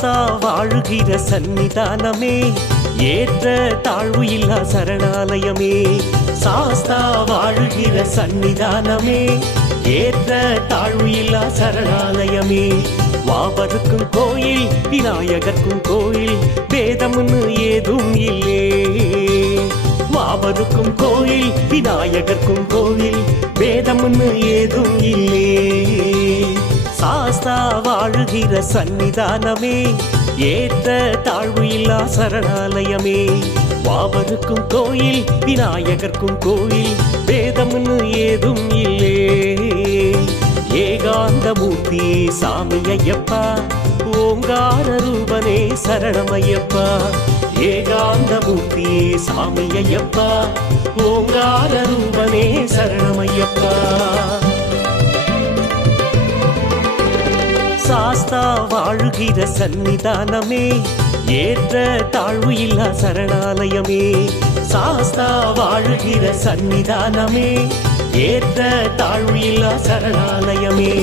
சாஸ்தா வாழுகிற சன்னிதானமே, ஏற்ற தாழ்வு இல்லா சரணாலயமே. சாஸ்தா வாழுகிற சன்னிதானமே, ஏற்ற தாழ்வு இல்லா சரணாலயமே. வாபருக்கும் கோயில், விநாயகர்க்கும் கோயில், வேதம்னு ஏதும் இல்லே. வாபருக்கும் கோயில், விநாயகர்க்கும் கோயில், வேதம்னு ஏதும் இல்லே. சாஸ்தா வாழுகிற சன்னிதானமே, ஏற்ற தாழ்வு இல்லா சரணாலயமே. வாபருக்கும் கோயில், விநாயகர்க்கும் கோயில், வேதம்னு ஏதும் இல்லே. ஏகாந்தமூர்த்தி சாமி ஐயப்பா, ஓங்கார ரூபனே சரணமையப்பா. ஏகாந்தமூர்த்தி சாமி ஐயப்பா, ஓங்கார ரூபனே சரணமையப்பா. சாஸ்தா வாழுகிற சன்னிதானமே, ஏற்ற தாழ்வு இல்லா சரணாலயமே. சாஸ்தா வாழுகிற சன்னிதானமே, ஏற்ற தாழ்வு இல்லா சரணாலயமே.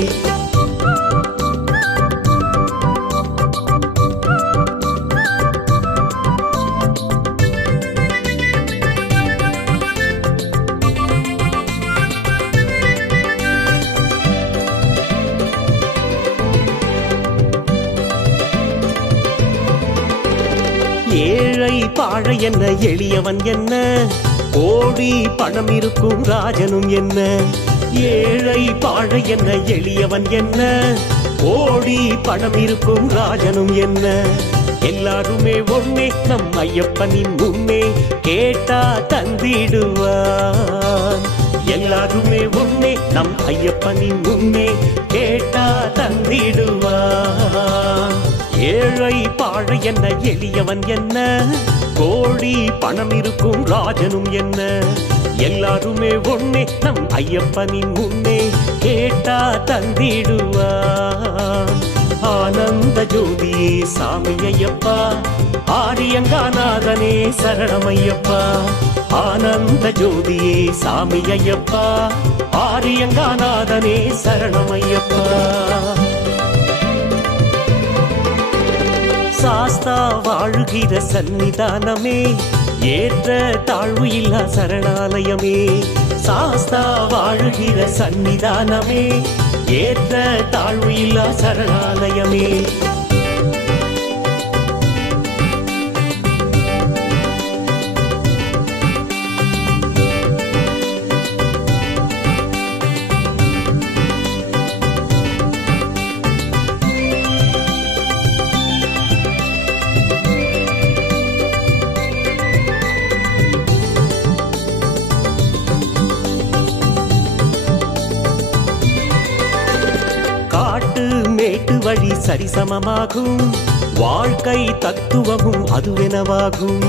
ஏழை பாழை என்ன, எளியவன் என்ன, கோடி பணம் இருக்கும் ராஜனும் என்ன. ஏழை பாழை என்ன, எளியவன் என்ன, கோடி பணம் இருக்கும் ராஜனும் என்ன. எல்லாருமே ஒன்னே நம் ஐயப்பனின் முன்னே, கேட்டா தந்திடுவான். எல்லாருமே ஒன்னே நம் ஐயப்பனின் முன்னே, கேட்டா தந்திடுவான். ஏழை பாழை என்ன, எளியவன் என்ன, கோடி பணம் இருக்கும் ராஜனும் என்ன. எல்லாருமே ஒன்னே நம் ஐயப்பனின் முன்னே, கேட்டா தந்திடுவான். ஆனந்த ஜோதி சாமி ஐயப்பா, ஆரியங்காநாதனே சரணமையப்பா. ஆனந்த ஜோதி சாமி ஐயப்பா, ஆரியங்காநாதனே சரணமையப்பா. சாஸ்தா வாழுகிற சன்னிதானமே, ஏற்ற தாழ்வு இல்லா சரணாலயமே. சாஸ்தா வாழுகிற சன்னிதானமே, ஏற்ற தாழ்வு இல்லா சரணாலயமே. மேட்டு வழி சரிசமமாகும், வாழ்க்கை தத்துவமும் அதுவெனவாகும்.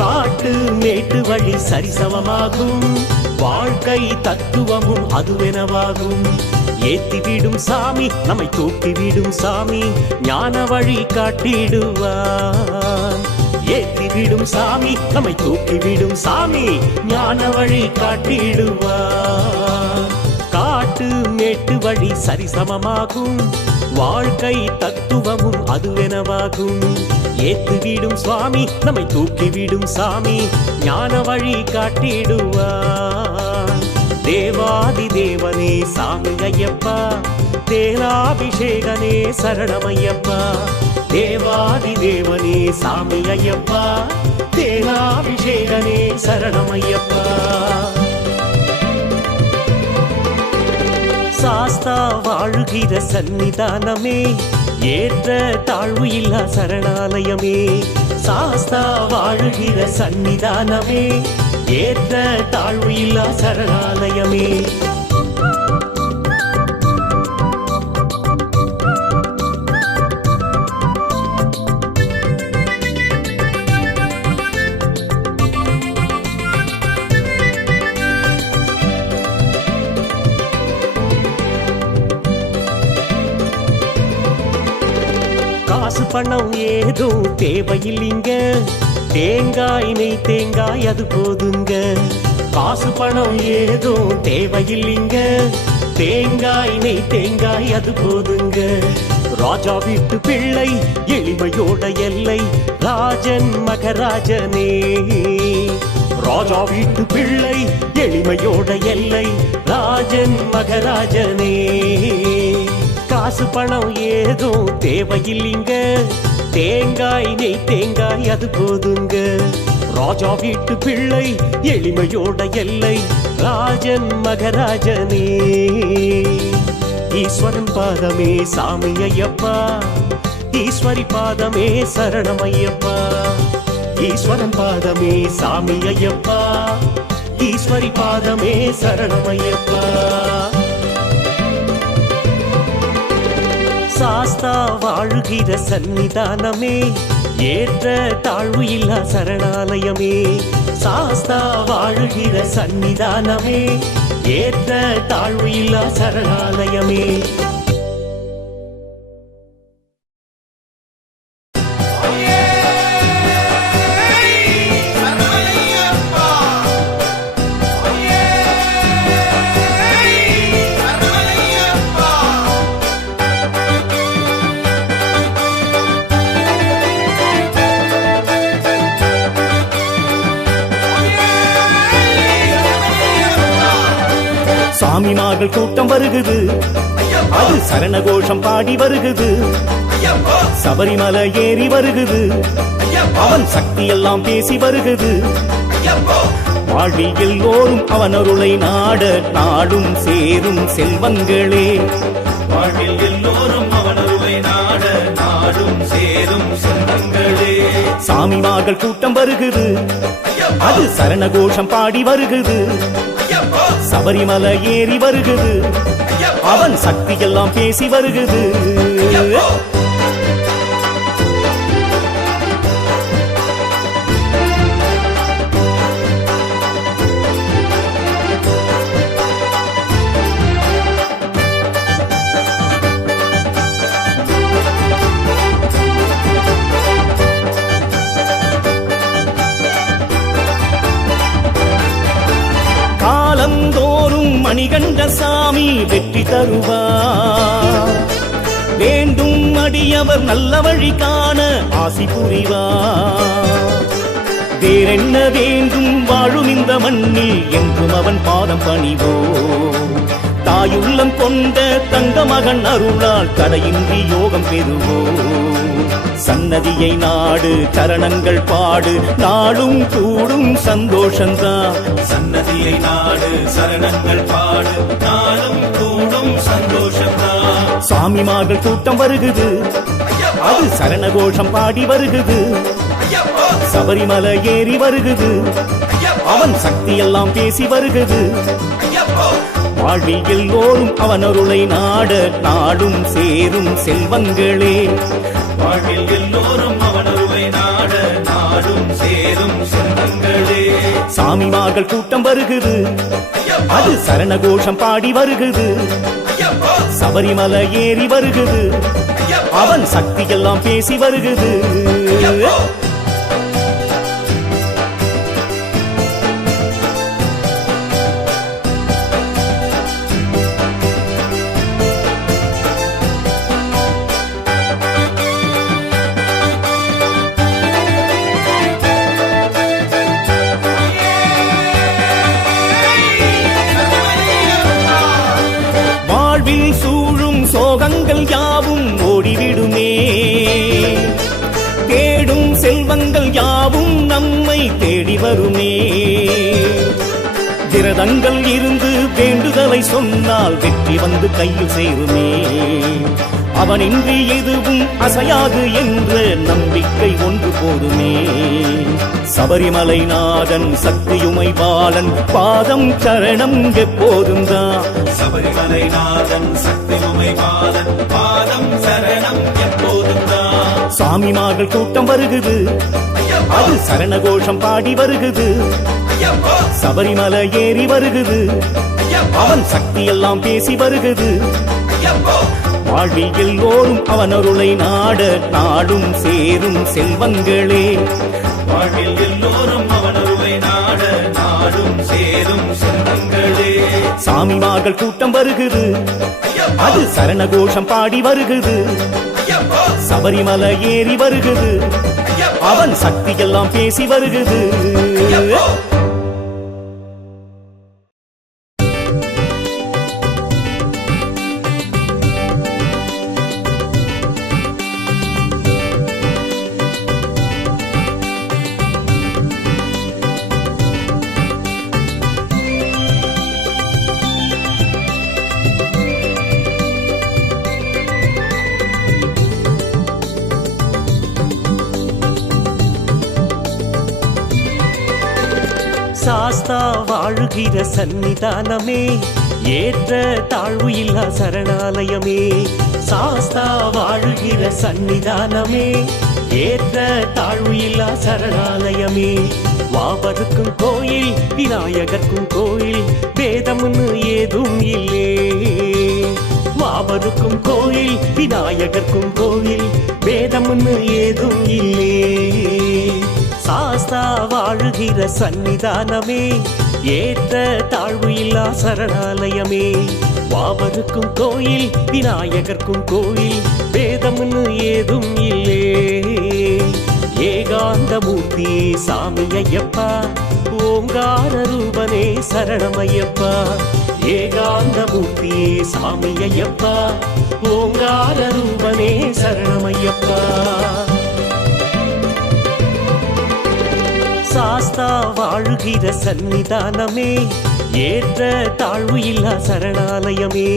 காட்டு மேட்டு வழி சரிசமமாகும், வாழ்க்கை தத்துவமும் அதுவெனவாகும். ஏத்திவிடும் சாமி நம்மை தூக்கிவிடும் சாமி, ஞான வழி காட்டிடுவான். ஏத்திவிடும் சாமி நம்மை தூக்கிவிடும் சாமி, ஞான வழி காட்டிடுவான். காட்டு மேட்டு வழி சரிசமமாகும், வாழ்க்கை தத்துவமும் அதுவெனவாகும். ஏத்துவிடும் சுவாமி நம்மை தூக்கிவிடும் சாமி, ஞான வழி காட்டிடுவான். தேவாதி தேவனே சாமி ஐயப்பா, தேனாபிஷேகனே சரணமையப்பா. தேவாதி தேவனே சாமி ஐயப்பா, தேனாபிஷேகனே சரணமையப்பா. சாஸ்தா வாழுகிற சன்னிதானமே, ஏற்ற தாழ்வு இல்லா சரணாலயமே. சாஸ்தா வாழுகிற சன்னிதானமே, ஏற்ற தாழ்வு இல்லா சரணாலயமே. காசு பணம் ஏதும் தேவையில்லைங்க, தேங்காய் நெய் தேங்காய் அது போதுங்க. காசு பணம் ஏதும் தேவையில்லைங்க, தேங்காய் நெய் தேங்காய் அது போதுங்க. ராஜா வீட்டு பிள்ளை எளிமையோட எல்லை ராஜன் மகராஜனே. ராஜா வீட்டு பிள்ளை எளிமையோட எல்லை ராஜன் மகராஜனே. காசு பணம் ஏதும் தேவையில்லைங்க, தேங்காய் நெய் தேங்காய் அது போதுங்க. ராஜா வீட்டு பிள்ளை எளிமையோட எல்லை ராஜன் மகராஜனே. ஈஸ்வரன் பாதமே சாமி ஐயப்பா, ஈஸ்வரி பாதமே சரணமையப்பா. ஈஸ்வரன் பாதமே சாமி ஐயப்பா, ஈஸ்வரி பாதமே சரணமையப்பா. சாஸ்தா வாழுகிற சன்னிதானமே, ஏற்ற தாழ்வு இல்லா சரணாலயமே. சாஸ்தா வாழுகிற சன்னிதானமே, ஏற்ற தாழ்வு இல்லா சரணாலயமே. சாமிமார்கள் கூட்டம் வருகுது, அது சரண கோஷம் பாடி வருகுது. சபரிமலை ஏறி வருகுது, அவன் சக்தி எல்லாம் பேசி வருகுது. வாழ்வில் எல்லோரும் அவன் அருளை நாட நாடும் சேரும் செல்வங்களே. வாழ்வில் எல்லோரும் அவன் அருளை நாட நாடும் சேரும் செல்வங்களே. சாமிமார்கள் கூட்டம் வருகுது, அது சரண கோஷம் பாடி வருகுது. சபரிமலை ஏறி வருகுது, அவன் சக்தி எல்லாம் பேசி வருகுது. மணிகண்ட சாமி வெற்றி தருவார், வேண்டும் அடியவர் நல்ல வழி காண ஆசி புரிவார். வேறென்ன வேண்டும் வாழும் இந்த மண்ணில் என்றும் அவன் பாதம் பணிவோம். தாயுள்ளம் கொண்ட தங்க மகன் அருளால் தடையின்றி யோகம் பெறுவோம். சன்னதியை நாடு சரணங்கள் பாடு நாளும் கூடும் சந்தோஷந்தான். சன்னதியை நாடு சரணங்கள் பாடு நாளும் கூடும் சந்தோஷந்தான். சாமிமார்கள் கூட்டம் வருகுது, அது சரண கோஷம் பாடி வருகுது. சபரிமலை ஏறி வருகுது, அவன் சக்தி எல்லாம் பேசி வருகுது. வாழ்வில் எல்லோரும் அவன் அருளை நாட நாடும் சேரும் செல்வங்களே. வாழ்வில் எல்லோரும் அவன் அருளை நாட நாடும் சேரும் செல்வங்களே. சாமிமார்கள் கூட்டம் வருகுது, அது சரண கோஷம் பாடி வருகுது. சபரிமலை ஏறி வருகுது, அவன் சக்தி எல்லாம் பேசி வருகுது. சூழும் சோகங்கள் யாவும் ஓடிவிடுமே, தேடும் செல்வங்கள் யாவும் நம்மை தேடி வருமே. விரதங்கள் இருந்து வேண்டுதலை சொன்னால் வெற்றி வந்து கையில் சேருமே. அவனின்றி எதுவும் அசையாது என்ற நம்பிக்கை ஒன்று போதுமே. சபரிமலை நாதன் சக்தியுமை பாலன் பாதம் சரணம் எப்போதும் தான். சபரிமலை நாதன் சக்தியுமை பாலன் பாதம் சரணம் எப்போதும் தான். சாமிமார்கள் கூட்டம் வருகுது, அது சரண கோஷம் பாடி வருகுது. சபரிமலை ஏறி வருகுது, அவன் சக்தி எல்லாம் பேசி வருகுது. வாழ்வில் எல்லோரும் அவன் அருளை நாட நாடும் சேரும் செல்வங்களே. வாழ்வில் எல்லோரும் அவன் அருளை நாட நாடும் சேரும் செல்வங்களே. சாமிமார்கள் கூட்டம் வருகுது, அது சரண கோஷம் பாடி வருகுது. சபரிமலை ஏறி வருகுது, அவன் சக்தி எல்லாம் பேசி வருகுது. சாஸ்தா வாழுகிற சன்னிதானமே, ஏற்ற தாழ்வு இல்லா சரணாலயமே. சாஸ்தா வாழுகிற சன்னிதானமே, ஏற்ற தாழ்வு இல்லா சரணாலயமே. வாபருக்கும் கோயில், விநாயகர்க்கும் கோயில், வேதம்னு ஏதும் இல்லே. வாபருக்கும் கோயில், விநாயகர்க்கும் கோயில், வேதம்னு ஏதும் இல்லே. சாஸ்தா வாழுகிற சன்னிதானமே, ஏற்ற தாழ்வு இல்லா சரணாலயமே. வாபருக்கும் கோயில், விநாயகர்க்கும் கோயில், வேதம்னு ஏதும் இல்லே. ஏகாந்த மூர்த்தி சாமி ஐயப்பா, ஓங்கார ரூபனே சரணமையப்பா. ஏகாந்த மூர்த்தி சாமி ஐயப்பா, ஓங்கார ரூபனே சரணமையப்பா. சாஸ்தா வாழுகிற சன்னிதானமே, ஏற்ற தாழ்வு இல்லா சரணாலயமே.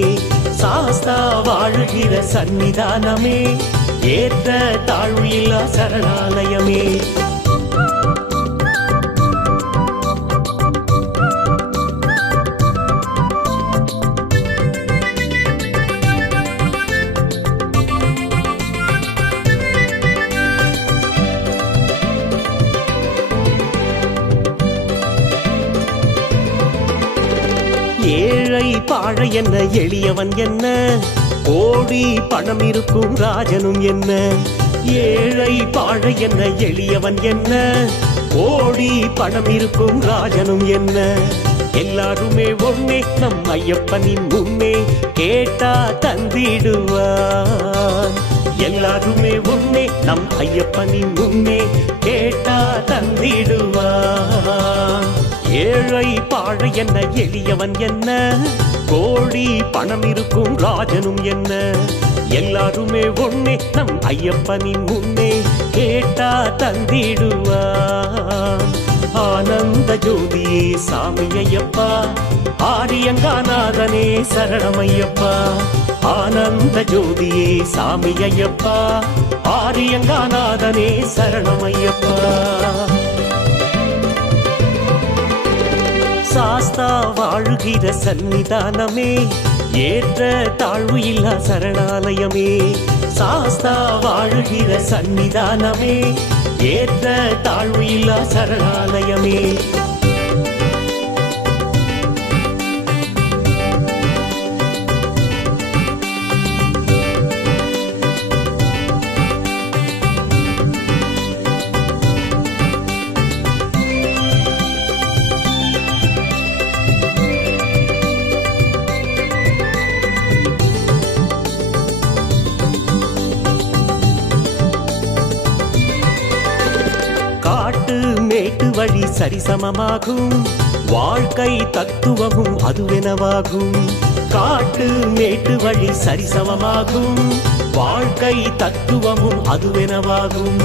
சாஸ்தா வாழுகிற சன்னிதானமே, ஏற்ற தாழ்வு இல்லா சரணாலயமே. ஏழை பாழை என்ன, எளியவன் என்ன, கோடி பணம் இருக்கும் ராஜனும் என்ன. ஏழை பாழை என்ன, எளியவன் என்ன, கோடி பணம் இருக்கும் ராஜனும் என்ன. எல்லாருமே ஒன்னே நம் ஐயப்பனின் முன்னே, கேட்டா தந்திடுவான். எல்லாருமே ஒன்னே நம் ஐயப்பனின் முன்னே, கேட்டா தந்திடுவான். ஏழை பாழை என்ன, எளியவன் என்ன, கோடி பணம் இருக்கும் ராஜனும் என்ன. எல்லாருமே ஒன்னே நம் ஐயப்பனின் முன்னே, கேட்டா தந்திடுவான். ஆனந்த ஜோதியே சாமி ஐயப்பா, ஆரியங்காநாதனே சரணமையப்பா. ஆனந்த ஜோதியே சாமி ஐயப்பா, ஆரியங்காநாதனே சரணமையப்பா. சாஸ்தா வாழுகிற சன்னிதானமே, ஏற்ற தாழ்வு இல்லா சரணாலயமே. சாஸ்தா வாழுகிற சன்னிதானமே, ஏற்ற தாழ்வு இல்லா சரணாலயமே. வழி சரிசமமாகும், வாழ்க்கை தத்துவமும் அதுவெனவாகும். காட்டு மேட்டு வழி சரிசமமாகும், வாழ்க்கை தத்துவமும் அதுவெனவாகும்.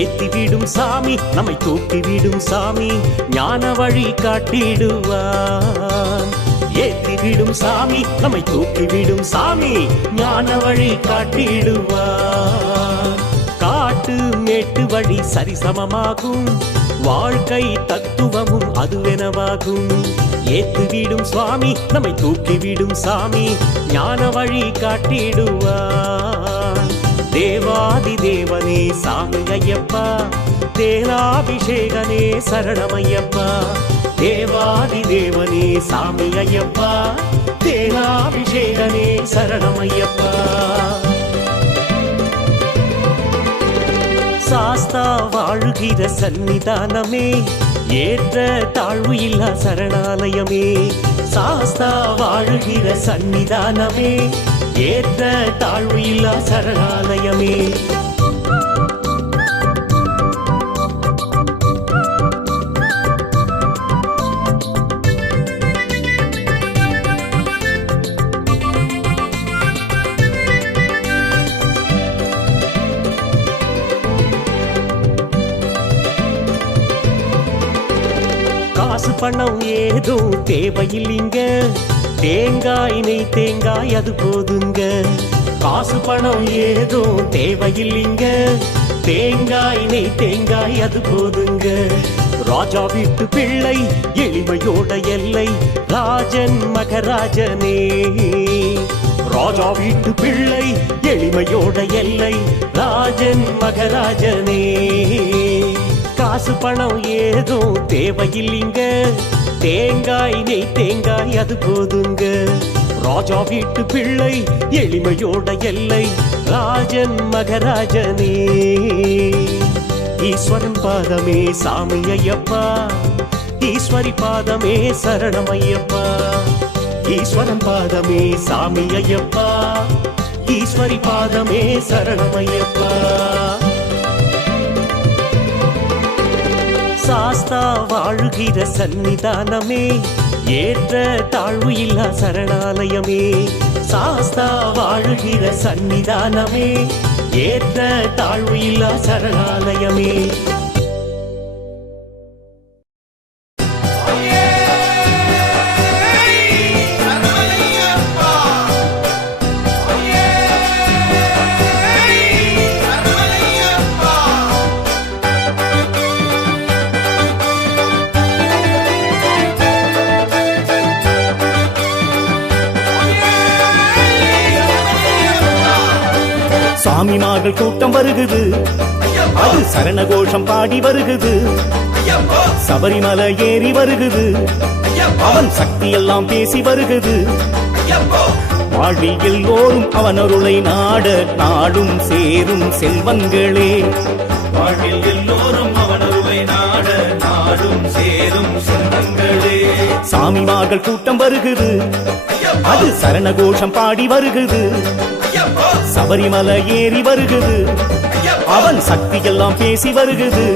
ஏத்திவிடும் சாமி நம்மை தூக்கிவிடும் சாமி, ஞான வழி காட்டிடுவான். ஏத்திவிடும் சாமி நம்மை தூக்கிவிடும் சாமி, ஞான வழி காட்டிடுவான். காட்டு மேட்டு வழி சரிசமமாகும், வாழ்க்கை தத்துவமும் அதுவெனவாகும். ஏத்துவிடும் சுவாமி நம்மை தூக்கிவிடும் சாமி, ஞான வழி காட்டிடுவான். தேவாதி தேவனே சாமி ஐயப்பா, தேனாபிஷேகனே சரணமையப்பா. தேவாதி தேவனே சாமி ஐயப்பா, தேனாபிஷேகனே சரணமையப்பா. சாஸ்தா வாழுகிற சன்னிதானமே, ஏற்ற தாழ்வு இல்லா சரணாலயமே. சாஸ்தா வாழுகிற சன்னிதானமே, ஏற்ற தாழ்வு இல்லா சரணாலயமே. காசு பணம் ஏதோ தேவையில்லைங்க, தேங்காய் நெய் தேங்காய் அது போதுங்க. காசு பணம் ஏதோ தேவையில்லைங்க, தேங்காய் நெய் தேங்காய் அது போதுங்க. ராஜா வீட்டு பிள்ளை எளிமையோட எல்லை, ராஜன் மகராஜனே. ராஜா வீட்டு பிள்ளை எளிமையோட எல்லை, ராஜன் மகராஜனே. காசு பணம் ஏதோ தேவையில்லைங்க, தேங்காய் நெய் தேங்காய் அது போதுங்க. ராஜா வீட்டு பிள்ளை எளிமையோட எல்லை, ராஜன் மகராஜனே. ஈஸ்வரன் பாதமே சாமி ஐயப்பா, ஈஸ்வரி பாதமே சரணம் ஐயப்பா. ஈஸ்வரன் பாதமே சாமி ஐயப்பா, ஈஸ்வரி பாதமே சரணம் ஐயப்பா. சாஸ்தா வாழுகிற சன்னிதானமே, ஏற்ற தாழ்வு இல்லா சரணாலயமே. சாஸ்தா வாழுகிற சன்னிதானமே, ஏற்ற தாழ்வு இல்லா சரணாலயமே. சாமிமார்கள் கூட்டம் வருகுது, அது சரணகோஷம் பாடி வருகுது. சபரிமலை ஏறி வருகுது, அவன் சக்தி எல்லாம் பேசி வருகுது. வாழ்வில் எல்லோரும் அவன் அருளை நாட, நாடும் சேரும் செல்வங்களே. வாழ்வில் எல்லோரும் அவன் அருளை நாட, நாடும் சேரும் செல்வங்களே. சாமிமார்கள் கூட்டம் வருகுது, அது சரணகோஷம் பாடி வருகுது. சபரிமலை ஏறி வருகுது, அவன் சக்தி எல்லாம் பேசி வருகுது.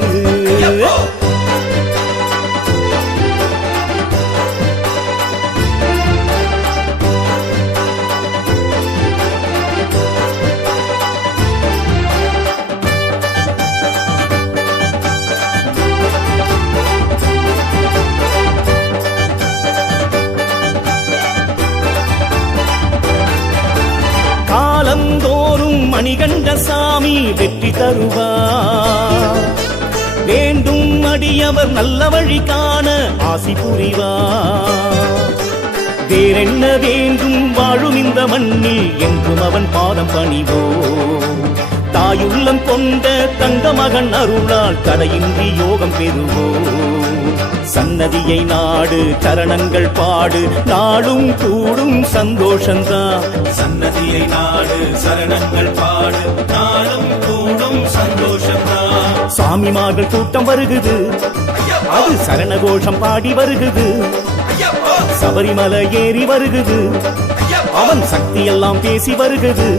காலந்தோறும் மணிகண்ட சாமி வெற்றி தருவார், வேண்டும் அடியவர் நல்ல வழி காண ஆசி புரிவார். வேறென்ன வேண்டும் வாழும் இந்த மண்ணில் என்றும் அவன் பாதம் பணிவோம். தாயுள்ளம் கொண்ட தங்க மகன் அருளால் தடையின்றி யோகம் பெறுவோம். சன்னதியை நாடு சரணங்கள் பாடு, நாளும் கூடும் சந்தோஷந்தான். சன்னதியை நாடு சரணங்கள் பாடு, நாளும் கூடும் சந்தோஷந்தான். சாமிமார்கள் கூட்டம் வருகுது, அது சரணகோஷம் பாடி வருகுது. சபரிமலை ஏறி வருகுது, அவன் சக்தி எல்லாம் பேசி வருகுது.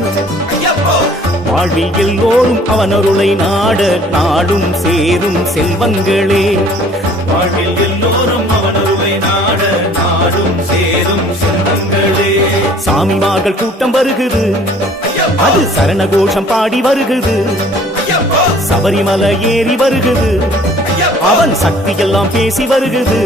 வாழ்வில் எல்லோரும் அவன் அருளை நாட, நாடும் சேரும் செல்வங்களே. வாழ்வில் எல்லோரும் அவன் அருளை நாட, நாடும் சேரும் செல்வங்களே. சாமிமார்கள் கூட்டம் வருகுது, அது சரணகோஷம் பாடி வருகுது. சபரிமலை ஏறி வருகுது, அவன் சக்தி எல்லாம் பேசி வருகுது.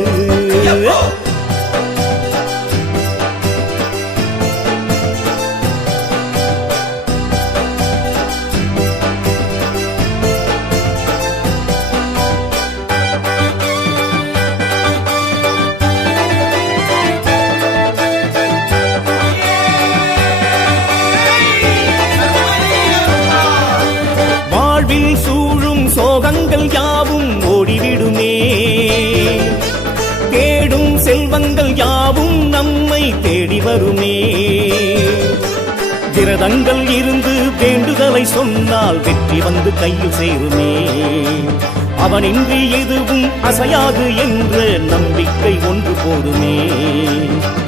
சோகங்கள் யாவும் ஓடிவிடுமே, தேடும் செல்வங்கள் யாவும் நம்மை தேடி வருமே. விரதங்கள் இருந்து வேண்டுதலை சொன்னால் வெற்றி வந்து கையில் சேருமே. அவனின்றி எதுவும் அசையாது என்ற நம்பிக்கை ஒன்று போதுமே.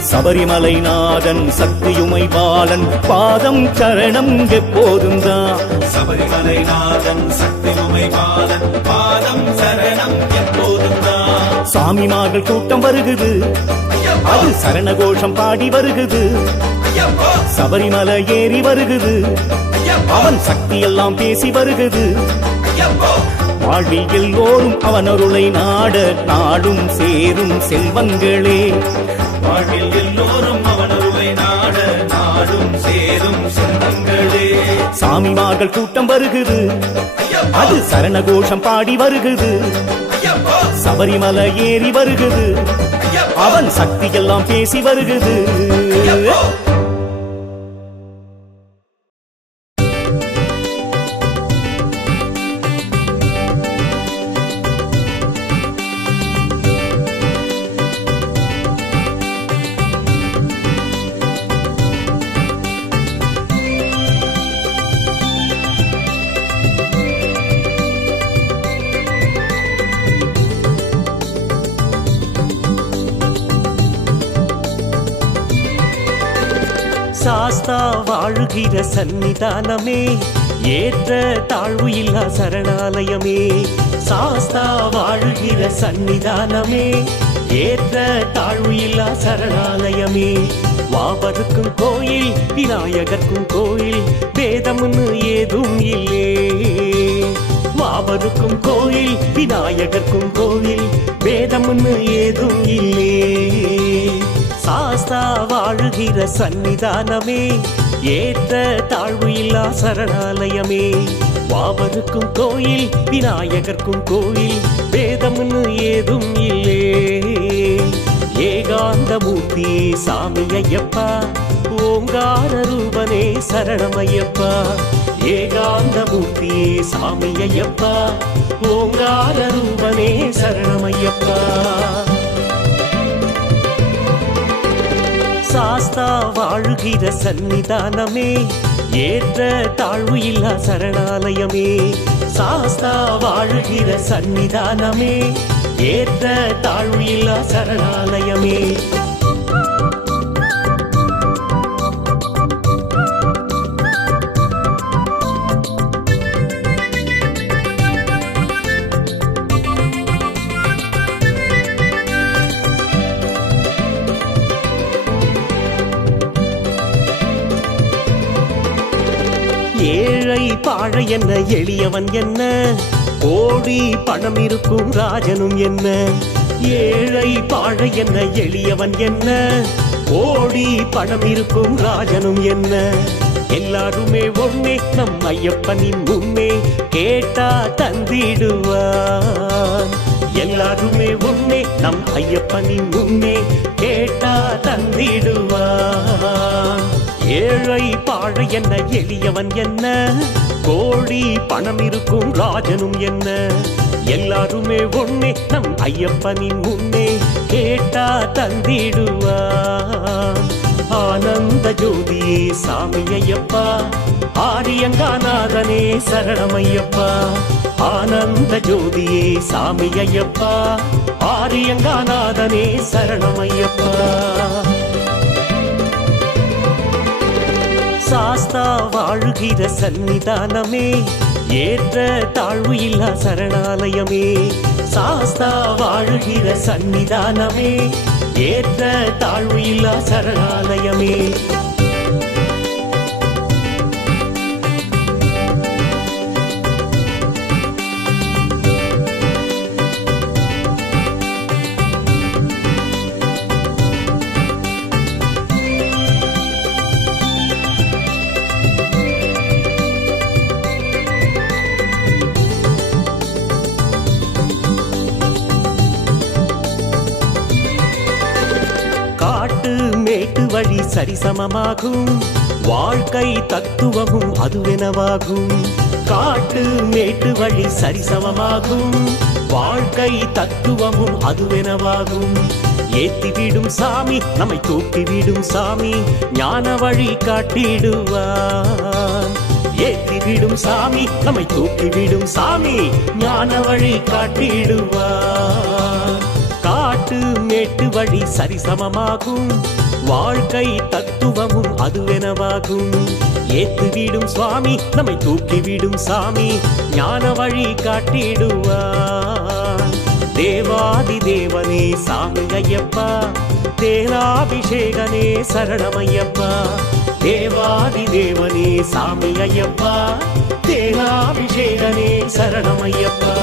சபரிமலை நாதன் சக்தியுமை பாலன் பாதம் சரணம் எப்போதும் தான். சபரிமலை நாதன் சக்தியுமை பாலன் பாதம் சரணம் எப்போதும் தான். சாமிமார்கள் கூட்டம் வருகுது, அது சரண கோஷம் பாடி வருகுது. சபரிமலை ஏறி வருகுது, அவன் சக்தி எல்லாம் பேசி வருகுது. வாழ்வில் எல்லோரும் அவன் அருளை நாட நாடும் சேரும் செல்வங்களே. வாழ்வில் எல்லோரும் அவன் அருளை நாட நாடும் சேரும் செல்வங்களே. சாமிமார்கள் கூட்டம் வருகுது, அது சரண கோஷம் பாடி வருகுது. சபரிமலை ஏறி வருகுது, அவன் சக்தி எல்லாம் பேசி வருகுது. சாஸ்தா வாழுகிற சன்னிதானமே, ஏற்ற தாழ்வு இல்லா சரணாலயமே. சாஸ்தா வாழுகிற சன்னிதானமே, ஏற்ற தாழ்வு இல்லா சரணாலயமே. வாபருக்கும் கோயில், விநாயகர்க்கும் கோயில், வேதம்னு ஏதும் இல்லே. வாபருக்கும் கோயில், விநாயகர்க்கும் கோயில், வேதம்னு ஏதும் இல்லே. சாஸ்தா வாழுகிற சன்னிதானமே, ஏற்ற தாழ்வு இல்லா சரணாலயமே. வாபருக்கும் கோயில், விநாயகர்க்கும் கோயில், வேதம்னு ஏதும் இல்லே. ஏகாந்த மூர்த்தி சாமி ஐயப்பா, ஓங்கார ரூபனே சரணமையப்பா. ஏகாந்த மூர்த்தி சாமி ஐயப்பா, ஓங்கார ரூபனே சரணமையப்பா. சாஸ்தா வாழுகிற சன்னிதானமே, ஏற்ற தாழ்வு இல்லா சரணாலயமே. சாஸ்தா வாழுகிற சன்னிதானமே, ஏற்ற தாழ்வு இல்லா சரணாலயமே. ஏழை பாழை என்ன, எளியவன் என்ன, கோடி பணம் இருக்கும் ராஜனும் என்ன. ஏழை பாழை என்ன, எளியவன் என்ன, கோடி பணம் இருக்கும் ராஜனும் என்ன. எல்லாருமே ஒன்னே நம் ஐயப்பனின் முன்னே, கேட்டா தந்திடுவான். எல்லாருமே ஒன்னே நம் ஐயப்பனின் முன்னே, கேட்டா தந்திடுவான். ஏழை பாழை என்ன, எளியவன் என்ன, கோடி பணம் இருக்கும் ராஜனும் என்ன. எல்லாருமே ஒன்னே நம் ஐயப்பனின் முன்னே, கேட்டா தந்திடுவான். ஆனந்த ஜோதி சாமி ஐயப்பா, ஆரியங்காநாதனே சரணமையப்பா. ஆனந்த ஜோதியே சாமி ஐயப்பா, ஆரியங்காநாதனே சரணமையப்பா. சாஸ்தா வாழுகிற சன்னிதானமே, ஏற்ற தாழ்வு இல்லா சரணாலயமே. சாஸ்தா வாழுகிற சன்னிதானமே, ஏற்ற தாழ்வு இல்லா சரணாலயமே. மேட்டு வழி சரிசமமாகும், வாழ்க்கை தத்துவமும் அதுவெனவாகும். காட்டு மேட்டு வழி சரிசமமாகும், வாழ்க்கை தத்துவமும் அதுவெனவாகும். ஏத்திவிடும் சாமி நம்மை தூக்கிவிடும் சாமி, ஞான வழி காட்டிடுவான். ஏற்றிவிடும் சாமி நம்மை தூக்கிவிடும் சாமி ஞான வழி காட்டிடுவார் காட்டு மேட்டு வழி சரிசமமாகும் வாழ்க்கை தத்துவமும் அதுவெனவாகும் ஏத்துவிடும் சுவாமி நம்மை தூக்கிவிடும் சாமி ஞான வழி காட்டிடுவார் தேவாதி தேவனே சாமி ஐயப்பா தேனாபிஷேகனே சரணமையப்பா தேவாதி தேவனே சாமி ஐயப்பா தேனாபிஷேகனே சரணமையப்பா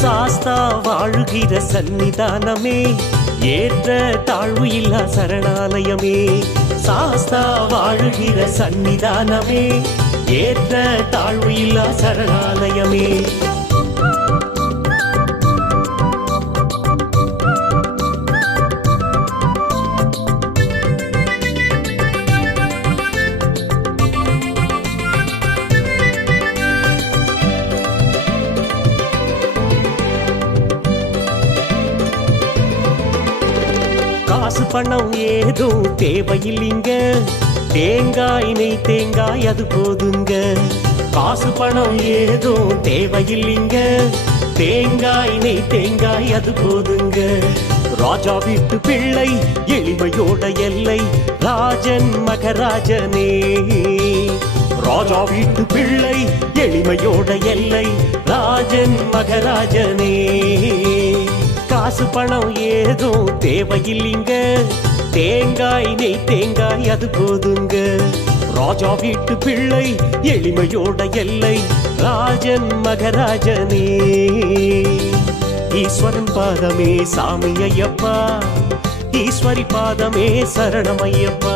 சாஸ்தா வாழுகிற சன்னிதானமே ஏற்ற தாழ்வு இல்லா சரணாலயமே சாஸ்தா வாழுகிற சன்னிதானமே ஏற்ற தாழ்வு இல்லா சரணாலயமே காசு பணம் ஏதோ தேவையில்லைங்க தேங்காய் நெய் தேங்காய் அது போதுங்க காசு பணம் ஏதோ தேவையில்லைங்க தேங்காய் நெய் தேங்காய் அது போதுங்க ராஜா வீட்டு பிள்ளை எளிமையோட எல்லை ராஜன் மகராஜனே ராஜா வீட்டு பிள்ளை எளிமையோட எல்லை ராஜன் மகராஜனே காசு பணம் ஏதோ தேவையில்லைங்க தேங்காய் நெய் தேங்காய் அது போதுங்க ராஜா வீட்டு பிள்ளை எளிமையோட எல்லை ராஜன் மகராஜனே ஈஸ்வரன் பாதமே சாமி ஐயப்பா ஈஸ்வரி பாதமே சரணமையப்பா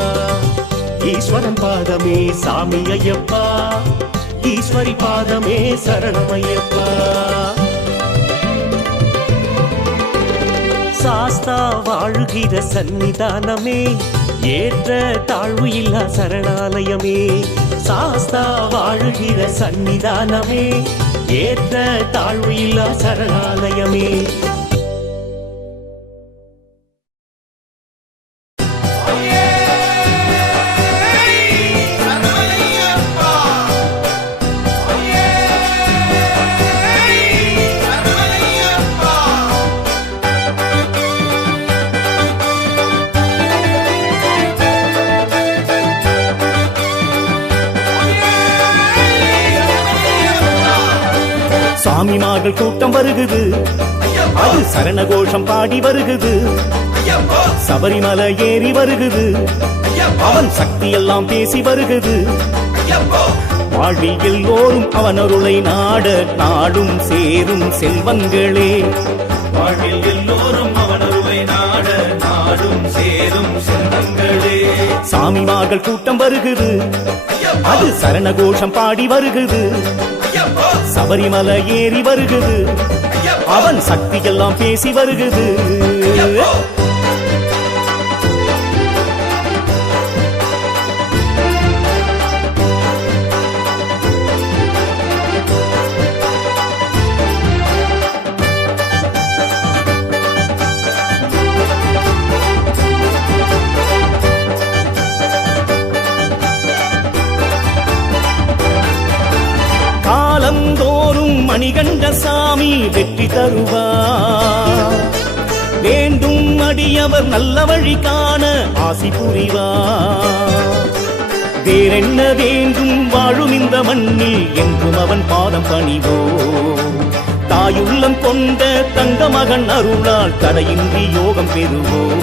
ஈஸ்வரன் பாதமே சாமி ஐயப்பா ஈஸ்வரி பாதமே சரணமையப்பா சாஸ்தா வாழுகிற சன்னிதானமே ஏற்ற தாழ்வு இல்லா சரணாலயமே சாஸ்தா வாழுகிற சன்னிதானமே ஏற்ற தாழ்வு இல்லா சரணாலயமே சாமிமார்கள் கூட்டம் வருகுது அது சரண கோஷம் பாடி வருகுது சபரிமலை ஏறி வருகுது அவன் சக்தி எல்லாம் பேசி வருகுது வாழ்வில் எல்லோரும் அவன் அருளை நாட நாடும் சேரும் செல்வங்களே வாழ்வில் எல்லோரும் அவன் அருளை நாட நாடும் சேரும் செல்வங்களே சாமிமார்கள் கூட்டம் வருகுது அது சரண கோஷம் பாடி வருகுது சபரிமலை ஏறி வருகுது அவன் சக்தி எல்லாம் பேசி வருகுது காலந்தோறும் மணிகண்ட சாமி வெற்றி தருவார் வேண்டும் அடியவர் நல்ல வழி காண ஆசி புரிவார் வேறென்ன வேண்டும் வாழும் இந்த மண்ணில் என்றும் அவன் பாதம் பணிவோம் தாயுள்ளம் கொண்ட தங்க மகன் அருளால் தடையின்றி யோகம் பெறுவோம்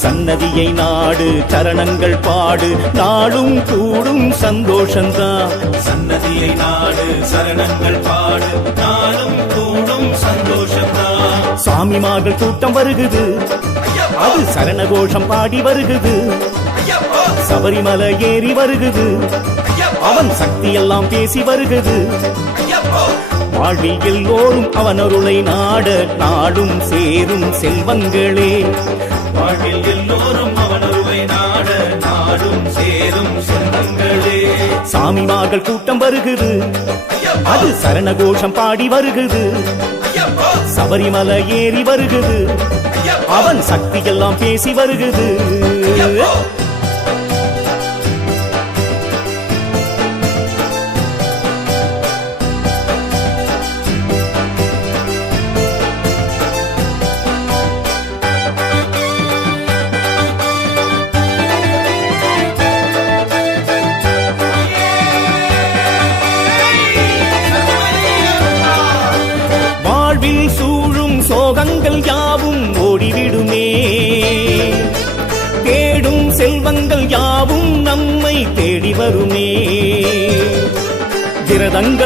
சன்னதியை நாடு சரணங்கள் பாடு நாளும் கூடும் சந்தோஷந்தான் சன்னதியை நாடு சரணங்கள் பாடு நாளும் கூடும் சந்தோஷந்தான் சாமிமார்கள் கூட்டம் வருகுது அது சரண கோஷம் பாடி வருகுது சபரிமலை ஏறி வருகுது அவன் சக்தி எல்லாம் பேசி வருகுது வாழ்வில் எல்லோரும் அவன் அருளை நாட நாடும் சேரும் செல்வங்களே வாழ்வில் எல்லோரும் அவன் அருளை நாட நாடும் சேரும் செல்வங்களே சாமிமார்கள் கூட்டம் வருகுது அது சரண கோஷம் பாடி வருகுது சபரிமலை ஏறி வருகுது அவன் சக்தி எல்லாம் பேசி வருகுது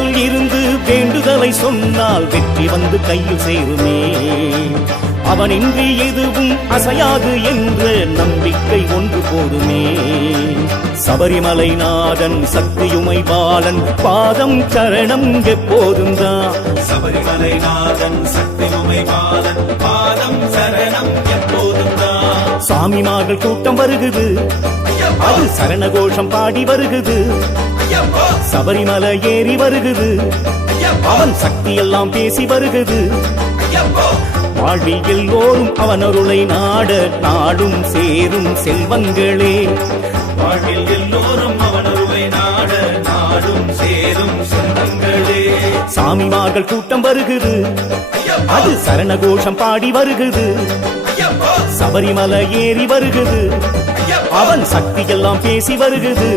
வேண்டுதல் இருந்து வேண்டுதலை சொன்னால் வெற்றி வந்து கையில் சேருமே. அவனின்றி எதுவும் அசையாது என்ற நம்பிக்கை ஒன்று போதுமே. சபரிமலை நாதன் சக்தியுமை பாலன் பாதம் சரணம் எப்போதும் தான். சபரிமலை நாதன் சக்தியுமை பாலன் பாதம் சரணம் எப்போதும் தான். சாமிமார்கள் கூட்டம் வருகுது, அது சரண கோஷம் பாடி வருகுது. சபரிமலை ஏறி வருகுது, அவன் சக்தி எல்லாம் பேசி வருகுது. வாழ்வில் எல்லோரும் அவன் அருளை நாட நாடும் சேரும் செல்வங்களே. வாழ்வில் எல்லோரும் அவன் அருளை நாட நாடும் சேரும் செல்வங்களே. சாமிமார்கள் கூட்டம் வருகுது, அது சரண கோஷம் பாடி வருகுது. சபரிமலை ஏறி வருகுது, அவன் சக்தி எல்லாம் பேசி வருகுது.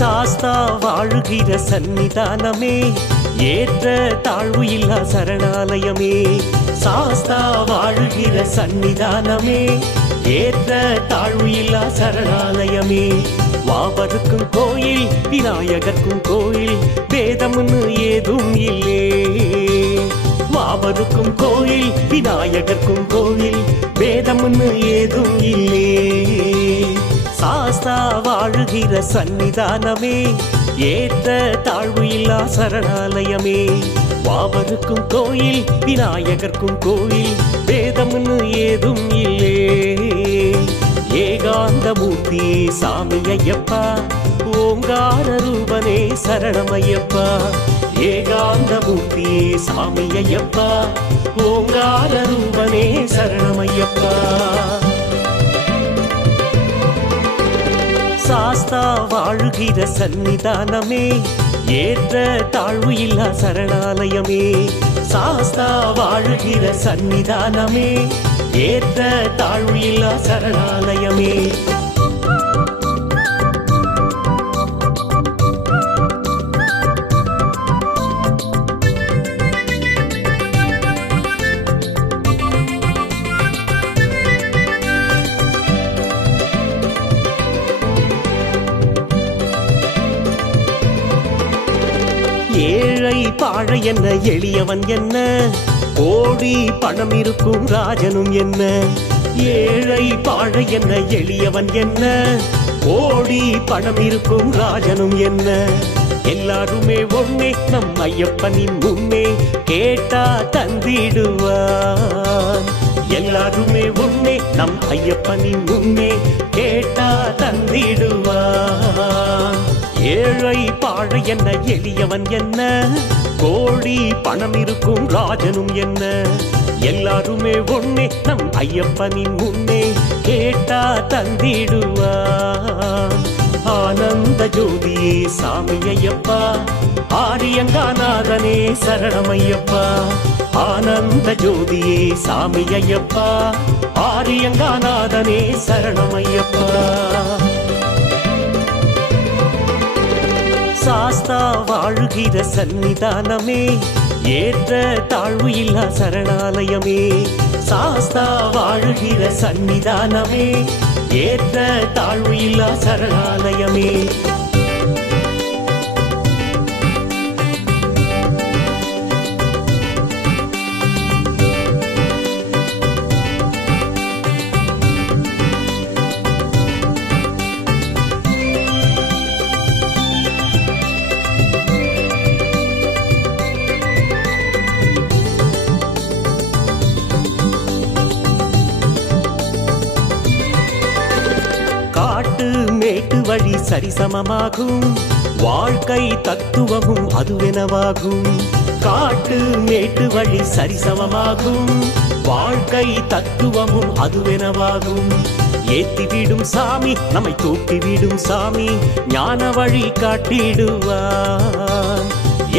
சாஸ்தா வாழுகிற சன்னிதானமே, ஏற்ற தாழ்வு இல்லா சரணாலயமே. சாஸ்தா வாழுகிற சன்னிதானமே, ஏற்ற தாழ்வு இல்லா சரணாலயமே. வாவருக்கும் கோயில், விநாயகர்க்கும் கோயில், வேதம்னு ஏதும் இல்லே. வாவருக்கும் கோயில், விநாயகர்க்கும் கோயில், வேதம்னு ஏதும் இல்லே. சாஸ்தா வாழுகிற சன்னிதானமே, ஏற்ற தாழ்வு இல்லா சரணாலயமே. வாவருக்கும் கோயில், விநாயகர்க்கும் கோயில், வேதம்னு ஏதும் இல்லே. ஏகாந்த மூர்த்தி சாமி ஐயப்பா, ஓங்கார ரூபனே சரணமையப்பா. ஏகாந்த மூர்த்தி சாமி ஐயப்பா, ஓங்கார ரூபனே சரணமையப்பா. சாஸ்தா வாழுகிற சன்னிதானமே, ஏற்ற தாழ்வு இல்லா சரணாலயமே. சாஸ்தா வாழுகிற சன்னிதானமே, ஏற்ற தாழ்வு இல்லா சரணாலயமே. ஏழை பாழை என்ன, எளியவன் என்ன, கோடி பணம் இருக்கும் ராஜனும் என்ன. ஏழை பாழை என்ன, எளியவன் என்ன, கோடி பணம் இருக்கும் ராஜனும் என்ன. எல்லாருமே ஒன்னே நம் ஐயப்பனின் முன்னே, கேட்டா தந்திடுவான். எல்லாருமே ஒன்னே நம் ஐயப்பனின் முன்னே, கேட்டா தந்திடுவான். ஏழை பாழை என்ன, எளியவன் என்ன, கோடி பணம் இருக்கும் ராஜனும் என்ன. எல்லாருமே ஒன்னே நம் ஐயப்பனின் முன்னே, கேட்டா தந்திடுவான். ஆனந்த ஜோதியே சாமி ஐயப்பா, ஆரியங்காநாதனே சரணமையப்பா. ஆனந்த ஜோதியே சாமி ஐயப்பா, ஆரியங்காநாதனே சரணமையப்பா. சாஸ்தா வாழுகிற சன்னிதானமே, ஏற்ற தாழ்வு இல்லா சரணாலயமே. சாஸ்தா வாழுகிற சன்னிதானமே, ஏற்ற தாழ்வு இல்லா சரணாலயமே. மேட்டு வழி சரிசமமாகும், வாழ்க்கை தத்துவமும் அதுவெனவாகும். காட்டு மேட்டு வழி சரிசமமாகும், வாழ்க்கை தத்துவமும் அதுவெனவாகும். ஏத்திவிடும் சாமி நம்மை தூக்கிவிடும் சாமி ஞான வழி காட்டிடுவார்.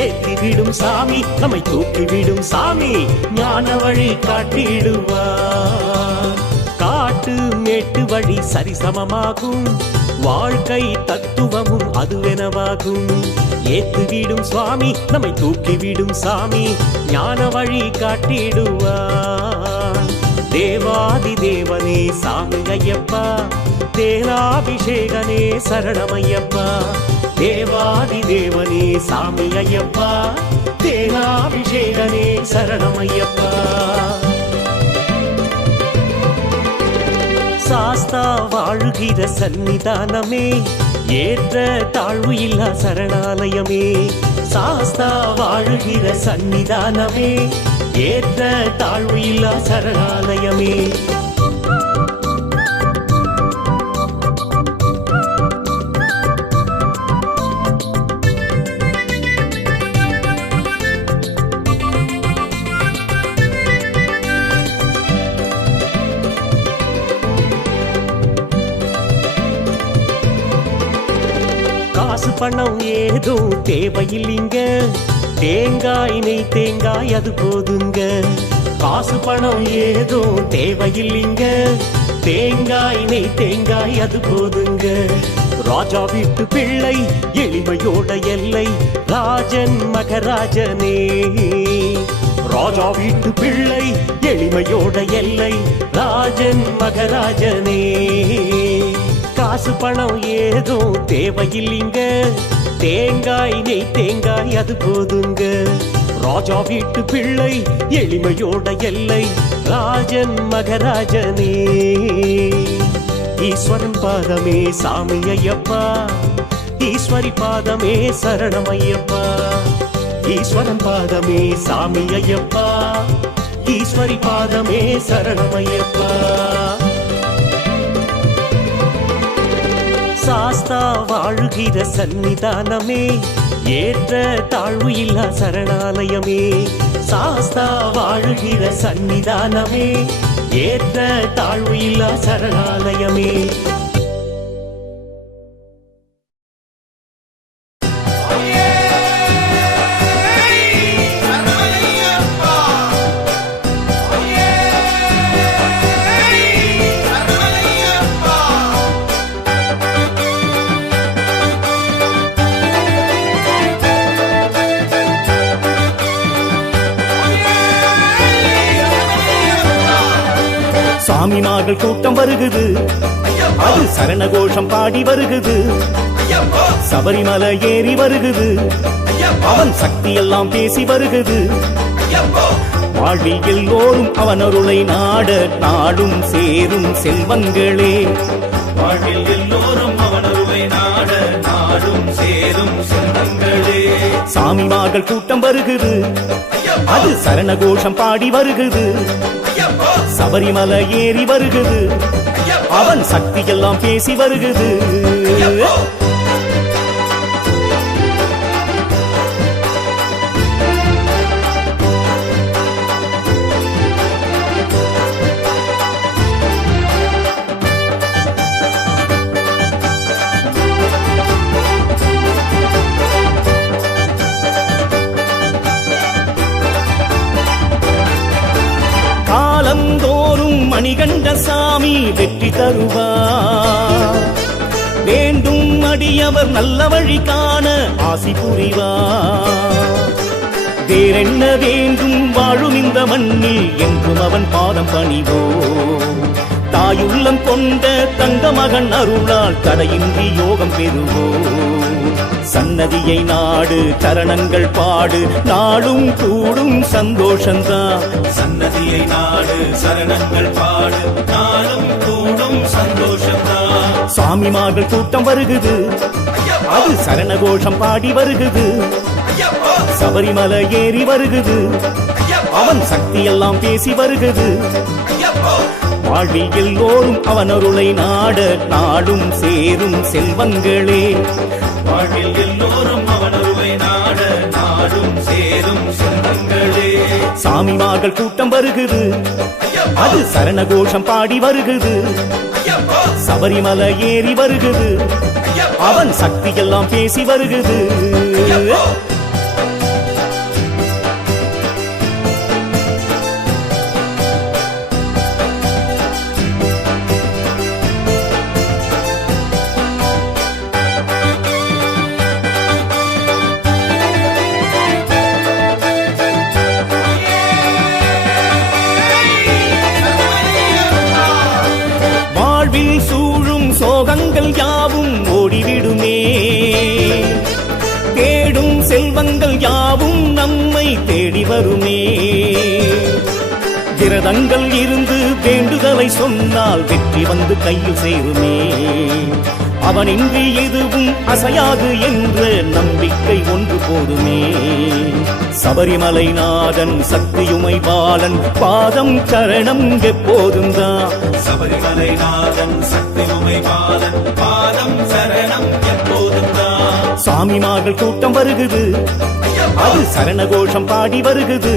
ஏத்திவிடும் சாமி நம்மை தூக்கிவிடும் சாமி ஞான வழி காட்டிடுவார். காட்டு மேட்டு வழி சரிசமமாகும் வாழ்க்கை தத்துவமும் அதுவெனவாகும். ஏத்துவிடும் சுவாமி நம்மை தூக்கிவிடும் சாமி ஞான வழி காட்டிடுவார். தேவாதி தேவனே சாமி ஐயப்பா தேனாபிஷேகனே சரணமையப்பா. தேவாதி தேவனே சாமி ஐயப்பா தேனாபிஷேகனே சரணமையப்பா. சாஸ்தா வாழுகிற சன்னிதானமே ஏற்ற தாழ்வு இல்லா சரணாலயமே. சாஸ்தா வாழுகிற சன்னிதானமே ஏற்ற தாழ்வு இல்லா சரணாலயமே. காசு பணம் ஏதோ தேவையில்லைங்க தேங்காய் நெய் தேங்காய் அது போதுங்க. காசு பணம் ஏதோ தேவையில்லைங்க தேங்காய் நெய் தேங்காய் அது போதுங்க. ராஜா வீட்டு பிள்ளை எளிமையோட எல்லை ராஜன் மகராஜனே. ராஜா வீட்டு பிள்ளை எளிமையோட எல்லை ராஜன் மகராஜனே. காசு பணம் ஏதோ தேவையில்லைங்க தேங்காய் நெய் தேங்காய் அது போதுங்க. ராஜா வீட்டு பிள்ளை எளிமையோட எல்லை ராஜன் மகராஜனே. ஈஸ்வரன் பாதமே சாமி ஐயப்பா ஈஸ்வரி பாதமே சரணமையப்பா. ஈஸ்வரன் பாதமே சாமி ஐயப்பா ஈஸ்வரி பாதமே சரணமையப்பா. சாஸ்தா வாழுகிற சன்னிதானமே ஏற்ற தாழ்வு இல்லா சரணாலயமே. சாஸ்தா வாழுகிற சன்னிதானமே ஏற்ற தாழ்வு இல்லா சரணாலயமே. சாமிமார்கள் கூட்டம் வருகுது அது சரண கோஷம் பாடி வருகுது. சபரிமலை ஏறி வருகுது அவன் சக்தி எல்லாம் பேசி வருகுது. வாழ்வில் எல்லோரும் அவன் அருளை நாட நாடும் சேரும் செல்வங்களே. வாழ்வில் எல்லோரும் அவன் அருளை நாட நாடும் சேரும் செல்வங்களே. சாமிமார்கள் கூட்டம் வருகுது அது சரண கோஷம் பாடி வருகுது. சபரிமலை ஏறி வருகுது அவன் சக்தி எல்லாம் பேசி வருகுது. மணிகண்ட சாமி வெற்றி தருவார். வேண்டும் அடியவர் நல்ல வழி காண ஆசி புரிவார். வேறென்ன வேண்டும் வாழும் இந்த மண்ணில் என்றும் அவன் பாதம் பணிவோம். தாயுள்ளம் கொண்ட தங்க மகன் அருளால் தடையின்றி யோகம் பெறுவோம். சன்னதியை நாடு சரணங்கள் பாடு நாளும் கூடும் சந்தோஷந்தான். சன்னதியை நாடு சரணங்கள் பாடு நாளும் கூடும் சந்தோஷந்தான். சாமிமார்கள் கூட்டம் வருகுது அது சரண கோஷம் பாடி வருகுது. சபரிமலை ஏறி வருகுது அவன் சக்தி எல்லாம் பேசி வருகுது. வாழ்வில் எல்லோரும் அவன் அருளை நாட நாடும் சேரும் செல்வங்களே. வாழ்வில் எல்லோரும் அவன் அருளை நாட நாடும் சேரும் செல்வங்களே. சாமிமார்கள் மகள் கூட்டம் வருகுது அது சரண கோஷம் பாடி வருகுது சபரிமலை ஏறி வருகுது அவன் சக்தி எல்லாம் பேசி வருகுது வாழ்வில் சூழும் சோகங்கள் யாவும் ஓடிவிடுமே தேடும் செல்வங்கள் யாவும் நம்மை தேடி வருமே விரதங்கள் இருந்து வேண்டுதலை சொன்னால் வெற்றி வந்து கையில் சேருமே அவனின்றி எதுவும் அசையாது என்ற நம்பிக்கை ஒன்று போதுமே சபரிமலை நாதன் சக்தியுமை பாலன் பாதம் சரணம் எப்போதும் தான் சபரிமலை நாதன் சக்தியுமை பாலன் பாதம் சரணம் எப்போதும் தான் சாமிமார்கள் கூட்டம் வருகுது அது சரண கோஷம் பாடி வருகுது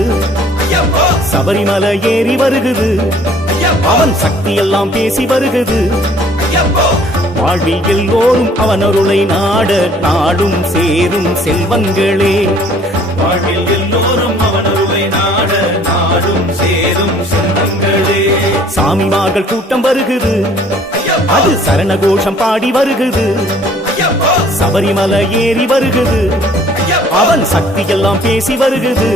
சபரிமலை ஏறி வருகுது அவன் சக்தி எல்லாம் பேசி வருகுது வாழ்வில் எல்லோரும் அவன் அருளை நாட நாடும் சேரும் செல்வங்களே வாழ்வில் எல்லோரும் அவன் அருளை நாட நாடும் சேரும் செல்வங்களே சாமிமார்கள் கூட்டம் வருகுது அது சரண கோஷம் பாடி வருகுது சபரிமலை ஏறி வருகுது அவன் சக்தி எல்லாம் பேசி வருகுது